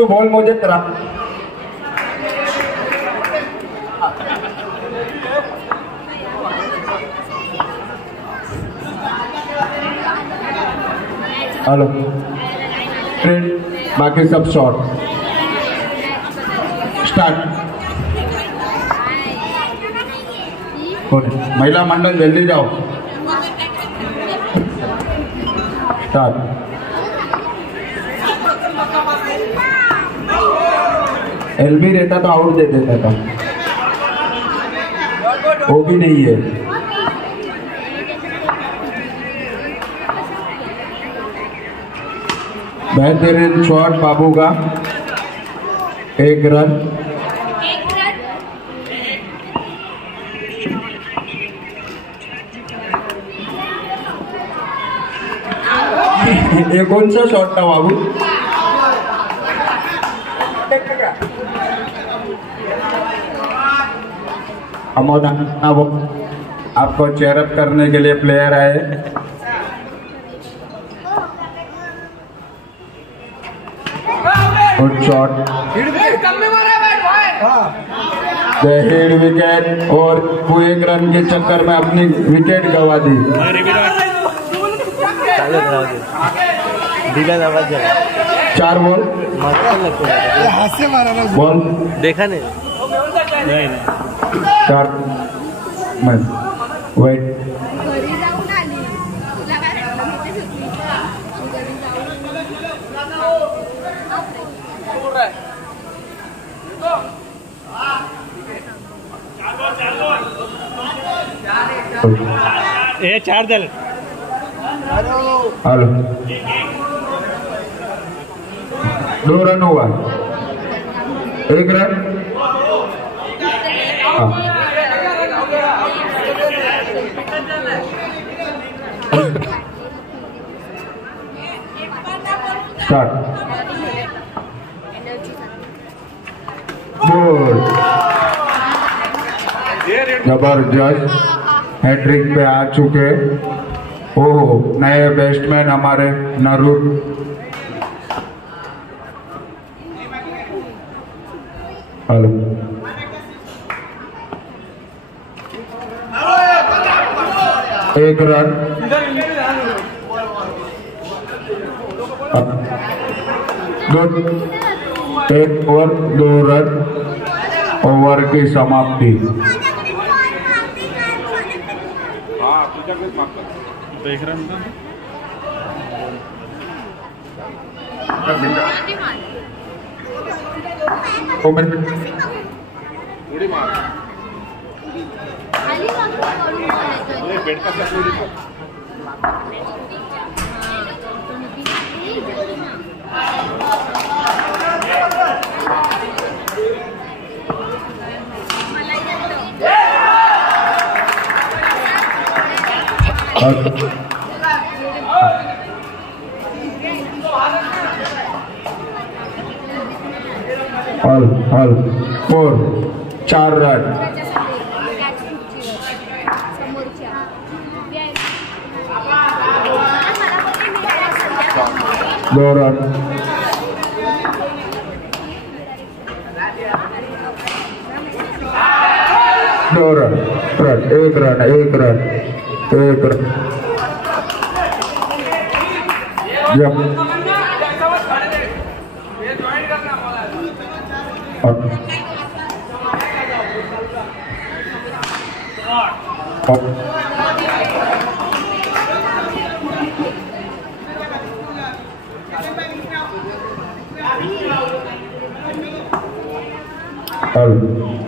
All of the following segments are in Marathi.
तू बोल मुझे तेरा हेलो ट्रेन बाकी सब शॉर्ट स्टार्ट। महिला मंडल जल्दी जाओ स्टार्ट। एलबी रहता तो आउट दे देता था, वो भी नहीं है। बेहतरीन शॉट बाबू का, 1 रन। ये कौन सा शॉट था बाबू? अमोद आपको चेयरअप करने के लिए प्लेयर आए। गुड शॉट, हेड विकेट, और वो 1 रन के चक्कर में अपनी विकेट गंवा दी। 4 बॉल हाथ से मारा ना बॉल देखा नहीं 4 वेट। ये 4 दल। हेलो 2 रन हुआ, 1 रन। स्टार्ट। बोल जबरदस्त, हैट्रिक पे आ चुके। ओहो, नए बैट्समैन हमारे नरूर। Hello 1 run. Good, 1 over 2 run, over की समाप्ति। देख रहे हल 4 रन। दो रन। दो रन, 1 रन, 1 रन, 1 रन। जब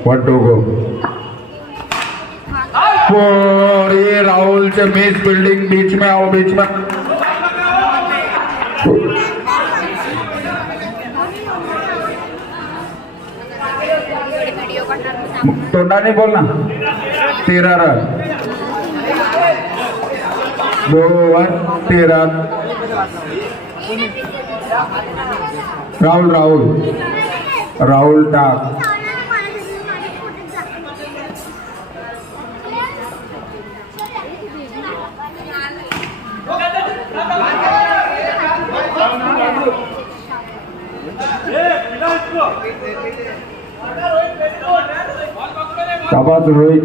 One to go. और ये राहुल से मिस बिल्डिंग, बीच में आओ, बीच में। तोड़ा नहीं बोलना। 13 रन, 2 ओवर 13। राहुल डाक। Yeah. शाबाश रोहित।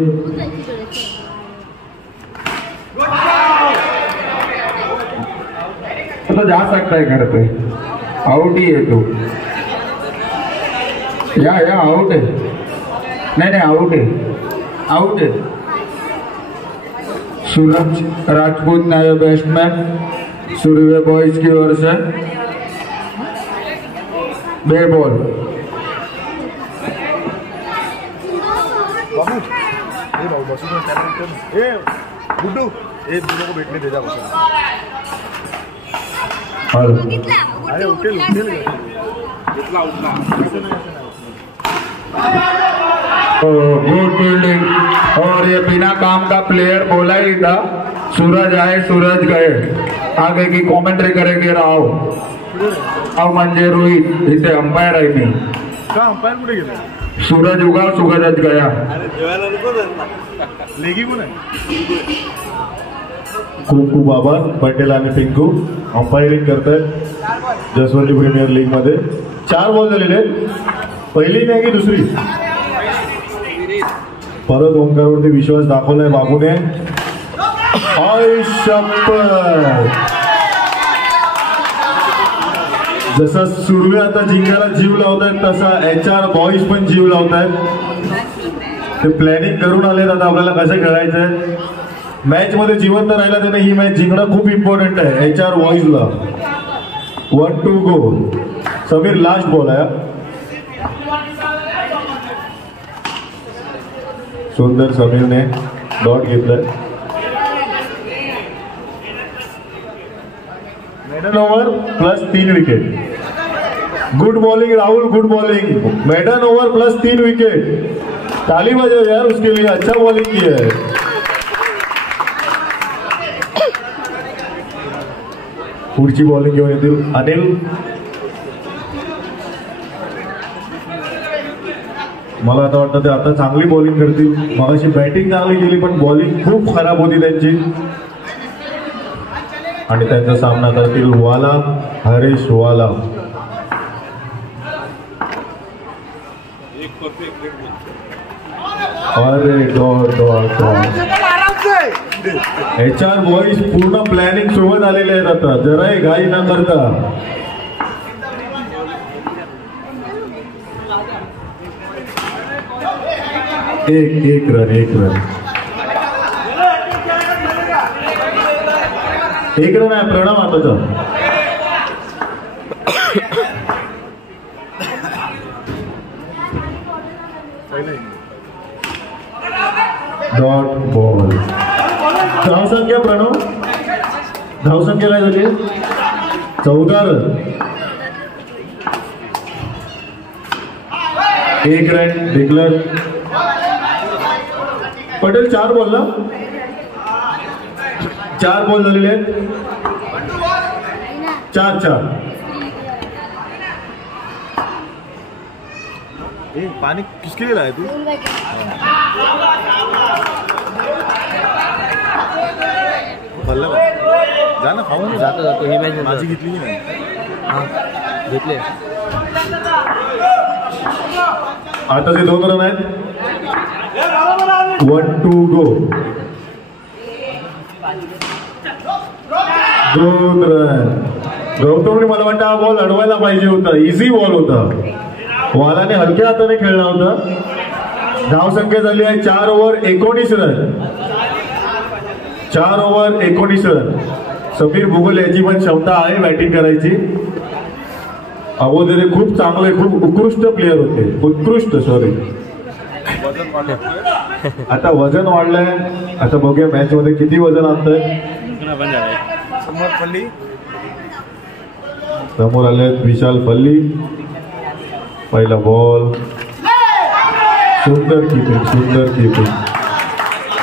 तो जा सकता है घर पे, आउट ही है तू। या आउट है, नहीं आउट है, आउट है। सूरज राजपूत नया बैट्समैन सूर्य बॉयज की ओर से 2 बॉल। गुड्डू एक दोनों को बैठने दे जा बस। अरे उठेल उठेल उठला उठला। गुड फील्डिंग, और ये बिना काम का प्लेयर बोला ही था। सूरज आए सूरज गए, आगे की कॉमेंट्री करेंगे राव अब म्हणजे रोहित, इथे अंपायर आहे मी। का अंपायर कुठे गेला? सूरज उगा सूरज गया। लेगी कोण आहे? खूप खूप आभार पटेल आणि पिंकू अंपायरिंग करतायत जसवंती प्रीमियर लीग मध्ये। 4 बॉल झालेले आहेत, पहिली नाही की दुसरी? परत ओंकारवरती विश्वास दाखवलाय बाबूने। जसा सुर्वे आता जिंकायला जीव लावतायत तसा HR बॉईज पण जीव लावतायत। ते प्लॅनिंग करून आलेत आता आपल्याला कसं खेळायचंय। मॅच मध्ये जिवंत राहिला त्याने ही मॅच जिंकणं खूप इम्पॉर्टंट आहे HR बॉईजला। 1-2 गो। समीर लास्ट बॉल आहे, सुंदर समीरने डॉट घेतलाय। Maiden over plus 3 wicket. Good bowling Rahul, good bowling. Maiden over plus 3 wicket. ताली बजाओ यार उसके लिए, अच्छा बॉलिंग किया है। पुढची बॉलिंग घेऊन येतील अनिल। मला आता वाटतं ते आता चांगली बॉलिंग करतील। मगाशी बॅटिंग चांगली केली पण बॉलिंग खूप खराब होती त्यांची। आणि त्यांचा सामना करतील वाला, हरीश वाला। अरे dot dot dot. HR boys पूर्ण प्लॅनिंग सोबत आलेले आहेत आता, जराही घाई न करता। एक रन एक रन आहे प्रणव आताचा। Dot ball. धावसंख्या प्रणव, धावसंख्या काय झाली? 14 run. 1 run declare. Patel 4 ball ना? 4 बॉल झालेले आहेत। 4-4। पानी किसके लिए लाया तू? जा ना खाऊ। जातो ही मॅच माझी घेतली की नाही? घेतले। आता ते 2 रन आहेत। 1-2 गो। 2 रन। गौतमने मला वाटतं हा बॉल अडवायला पाहिजे होता, इझी बॉल होता। वालाने हलक्या हाताने खेळला होता। धावसंख्या झाली आहे 4 over 19 run. 4 over 19 run. Sameer Bhugal याची पण क्षमता आहे बॅटिंग करायची। अगोदर खूप चांगले, खूप उत्कृष्ट प्लेयर होते, उत्कृष्ट सॉरी। आता वजन वाढलंय, आता बघूया मॅच मध्ये किती वजन आणतंय। समोर आले विशाल फल्ली। पहिला बॉल, सुंदर कीपिंग, सुंदर कीपिंग।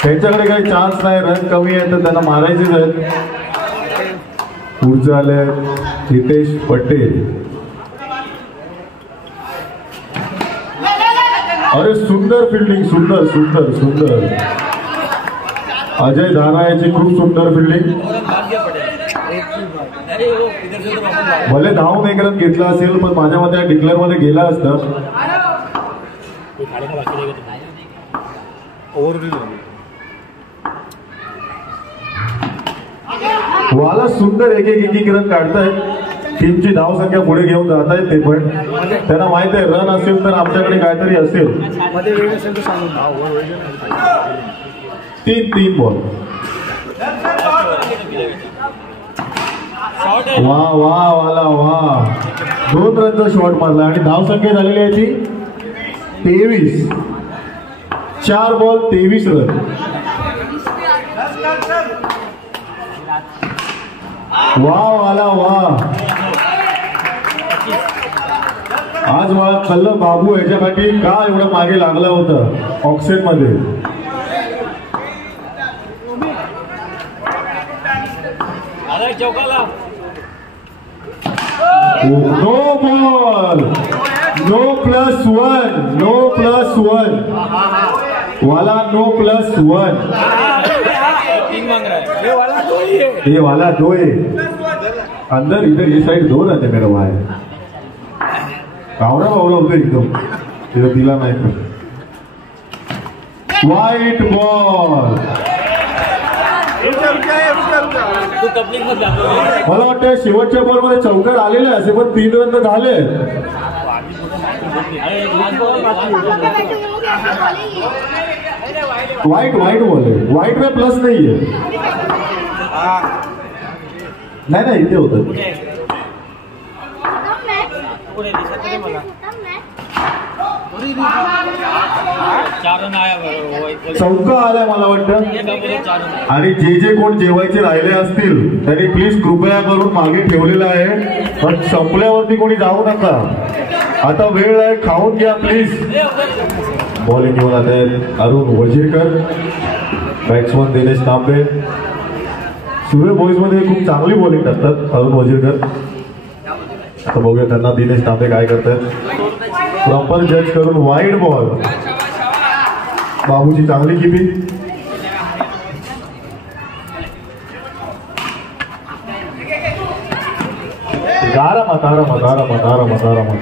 त्यांच्याकडे काही चान्स नाही, रन कमी आहे तर त्यांना मारायचेच आहेत। पुढचे आले हितेश पटेल। अरे सुंदर फिल्डिंग, सुंदर सुंदर सुंदर। अजय धारा याची खूप सुंदर फिल्डिंग। भले धावून एक रन घेतला असेल पण माझ्या मते डिक्लेअर मध्ये गेला असतं. वाला सुंदर एक एक रन काढतायत. टीमची धाव संख्या पुढे घेऊन जात आहेत ते पण त्यांना माहित आहे रन असेल तर आमच्याकडे काहीतरी असेल. 3 बॉल. वा वा वाला वा 2 रनचा शॉट मारला आणि धाव संख्या झालेली आहे ती 23. 4 बॉल 23 रन. वा वाला वा. आज मला कळलं बाबू याच्यासाठी का एवढं मागे लागला होता ऑक्सिजन मध्ये. No ball. नो +1. नो +1 वाला. नो +1. ये वाला 2 है अंदर. इधर ये साइड 2 रहते मेरा भाई. कावरा बावला होतं एकदम. तिला दिला नाही तर व्हाईट बॉल. मला वाटतं शेवटच्या बॉल मध्ये चौकार आलेले असे पण 3 रन तर झाले. व्हाईट बॉल आहे. व्हाईट में प्लस नाही आहे. नाही इथे होतं. चौका आलाय मला वाटतं. आणि जे कोण जेवायचे राहिले असतील त्यांनी प्लीज कृपया करून मागे ठेवलेलं आहे पण संपल्यावरती कोणी जाऊ नका. आता वेळ आहे खाऊन घ्या प्लीज. बॉलिंग घेऊन आले अरुण वजीरकर. बॅट्समन दिनेश तांबे. सूर्य बॉईज मध्ये खूप चांगली बॉलिंग करतात अरुण वजीरकर. आता बघूया त्यांना दिनेश तांबे काय करतात. प्रॉपर जज करून वाईड बॉल. बाबूची चांगली किपिंग. आरामात आरामात आरामात आरामात आरामात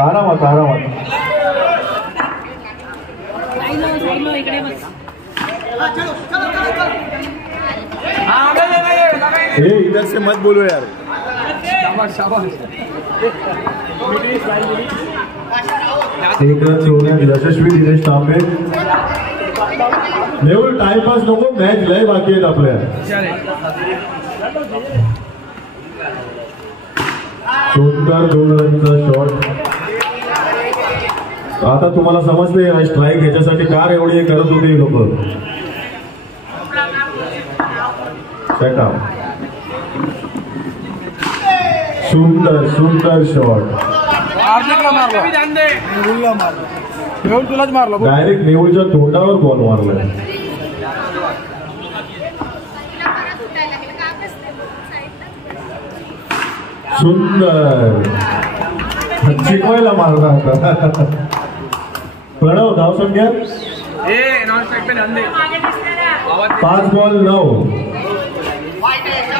आरामात आरामात. इधर से मत बोलो यार. एक रन सोडण्यात यशस्वी दिनेश तांबे. नेवल टाइमपास नको. मॅच लय बाकी आहेत आपल्या. सुंदर 2 रनचा शॉट. आता तुम्हाला समजले स्ट्राईक ह्याच्यासाठी कार एवढी करत होते लोक. सुंदर शॉट. डायरेक्ट नेवलच्या तोंडावर बॉल मारला. सुंदर शिकवायला मारला होता. प्रणव धाव संख्या 5 बॉल 9.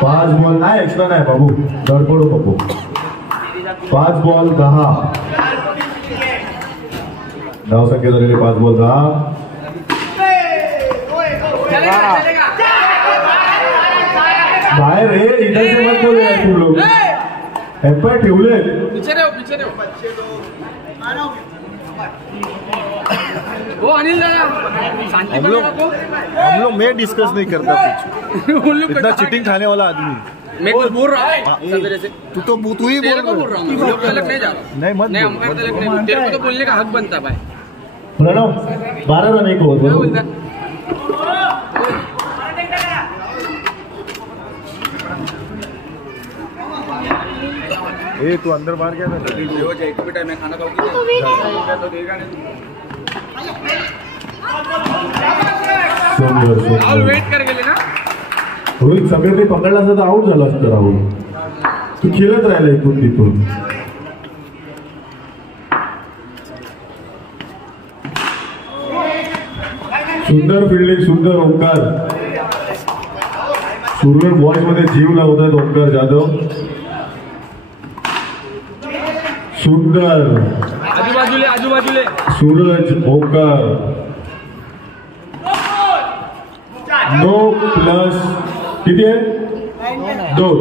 5 बॉल नाही एक्स्ट्रा नाही बाबू. धडपडू नको. 5 बॉल 10. धाव संख्या झालेली 5 बॉल 10. बाहेर हे इधर से मत बोले यार तुम लोग. एम्पायर ठेवले. हम लोग मैं डिस्कस नहीं करता कुछ. इतना चीटिंग खाने वाला आदमी. मैं कुछ बोल रहा हूँ. तू ही बोल रहा है. नहीं मत. तेरे को तो बोलने का हक बनता भाई. प्रणव 12 रन एक ओवर. ए तू अंदर बाहर क्या कर रहा है? मैं खाना खाऊंगी तो देगा नहीं. सुंदर वेट कर गेले ना. रोहित सगळं ते पकडला असतं तर आऊट झाला असतं राहुल. तू खेळत राहिला इथून तिथून. सुंदर फिल्डिंग. सुंदर ओंकार. सुरवे बॉयज मध्ये जीव लावतात ओंकार जाधव. सुंदर आजूबाजूले सूरज ओंकार. नो प्लस किती आहे 2.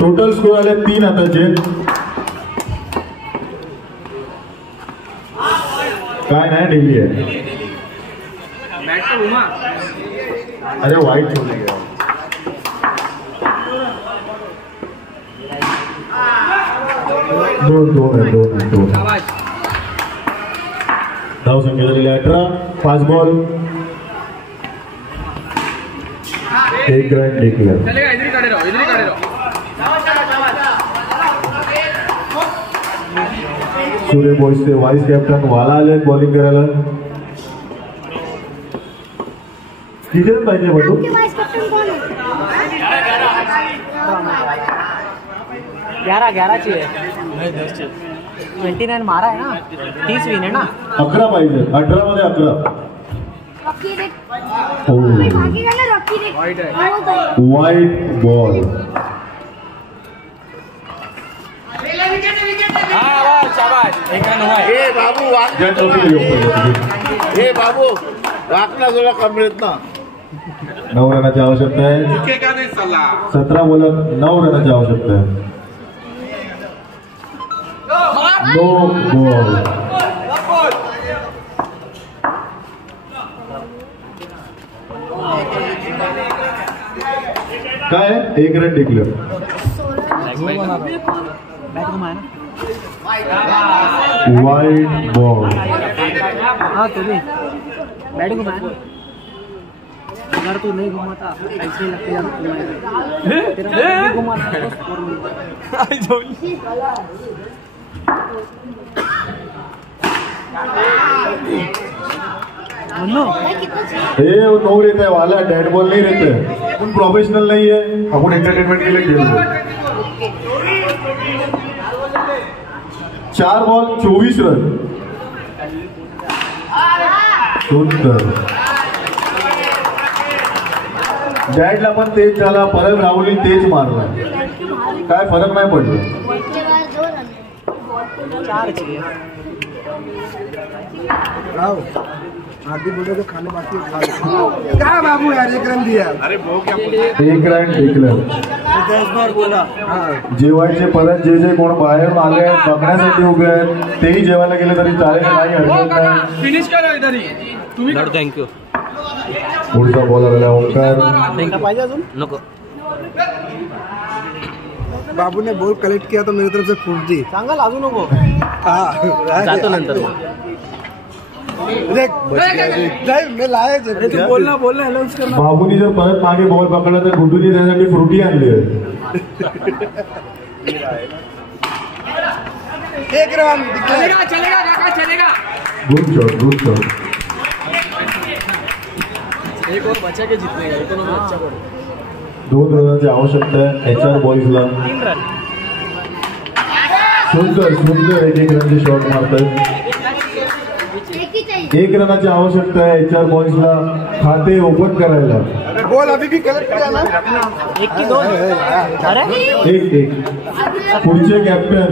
टोटल स्कोर आले 3 आताचे. काय नाही डेली आहे. अरे वाईट छोड़ गया. दोन धाव संख्या झालेली 18. 5 बॉल 1 रन डिक्लेअर. सूर्य बॉयजचे वाईस कॅप्टन वाला आले बॉलिंग करायला. किती रन पाहिजे बटू? 11 चाहिए. 29 मारा है ना. 30 विन है ना. 11 पाहिजे. 18 मध्ये 11. वाईट बॉल. बाबू वाकना जोडा कमरेत ना. 9 रनाची आवश्यकता आहे. 17 बॉलात 9 रनाची आवश्यकता आहे. No ball. काय 1 run declare. Wide ball. Batting घुमाया. अगर तू नहीं घुमाता ऐसे ही लगता है तेरा घुमाता तो स्कोर मिलता. हे 9 रहता है वाला. डेड बॉल नहीं रहता है. अपन प्रोफेशनल नहीं है. अपन एंटरटेनमेंट के लिए खेलते हैं. 4 बॉल 24 रन. सुंदर. डॅडला पण तेच झाला. परत राहुलने तेच मारला. काय फरक नाही पडला. आधी बोले तो खाने बाकी क्या बाबू यार 1 रन दिया. अरे वो क्या 1 रन डिक्लेअर. 10 बार बोला. जेवायचे परत जे कोण बाहेर आले बघण्यासाठी उभे आहेत तेही जेवायला गेले तरी चालेल. काही हरकत नाही. फिनिश करा इधर तुम्ही. थँक्यू. पुढचा बॉल आलेला ओंकार. पाहिजे अजून नको. बाबू ने बॉल कलेक्ट किया तो मेरी तरफ से फूट दी. सांगा लाजू नको. जातो नंतर. देख मैं लाया तू बोलना अनाउंस करना. बाबूनी जर परत मागे बॉल पकडला तर गुड्डूनी त्यासाठी फ्रुटी आणली आहे. 1 रन चलेगा काका चलेगा. Good shot. एक और बचा के जीतने का. इकोनॉमी अच्छा करो. 2 रनाची आवश्यकता आहे HR बॉयजला. 3 रन. सुंदर 1 रनचे शॉट मारतात. 1 रनाची आवश्यकता आहे HR बॉयजला खाते ओपन करायला. बॉल अभी भी कलेक्ट किया ना. 1 की 2. अरे 1. पुढचे कॅप्टन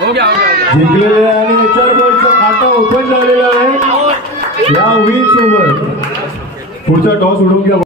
हो गया जिंकलेले आहे आणि HR बॉयजचा खाता ओपन झालेला आहे या विन सोबत. पुढचा टॉस उडून घ्या.